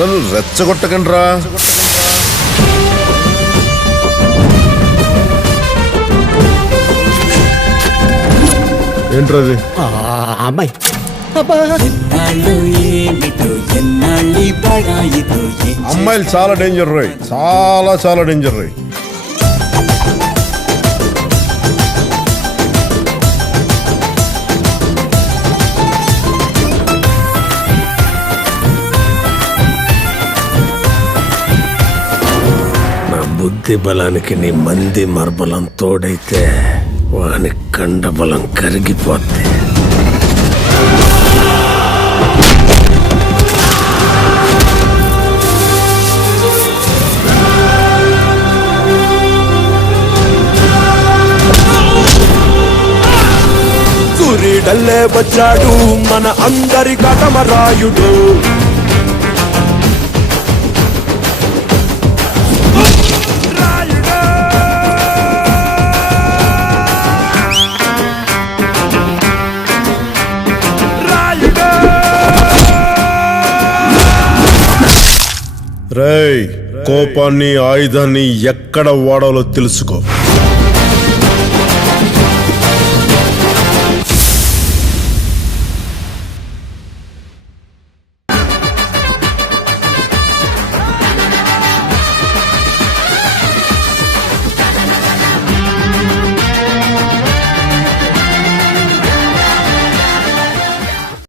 నన్ను రెచ్చగొట్టకండి రా. ఏంట్రది? అమ్మాయి అమ్మాయిలు చాలా డేంజర్ రోయ్, చాలా చాలా డేంజర్ రోయ్. నా బుద్ధి బలానికి నీ మంది మర్బలం తోడైతే వాని కండబలం కరిగిపోద్ది. సూర్యుడల్లే వచ్చాడు మన అందరి కటమరాయుడు. రేయ్, కోపాన్ని ఆయుధాన్ని ఎక్కడ వాడాలో తెలుసుకో.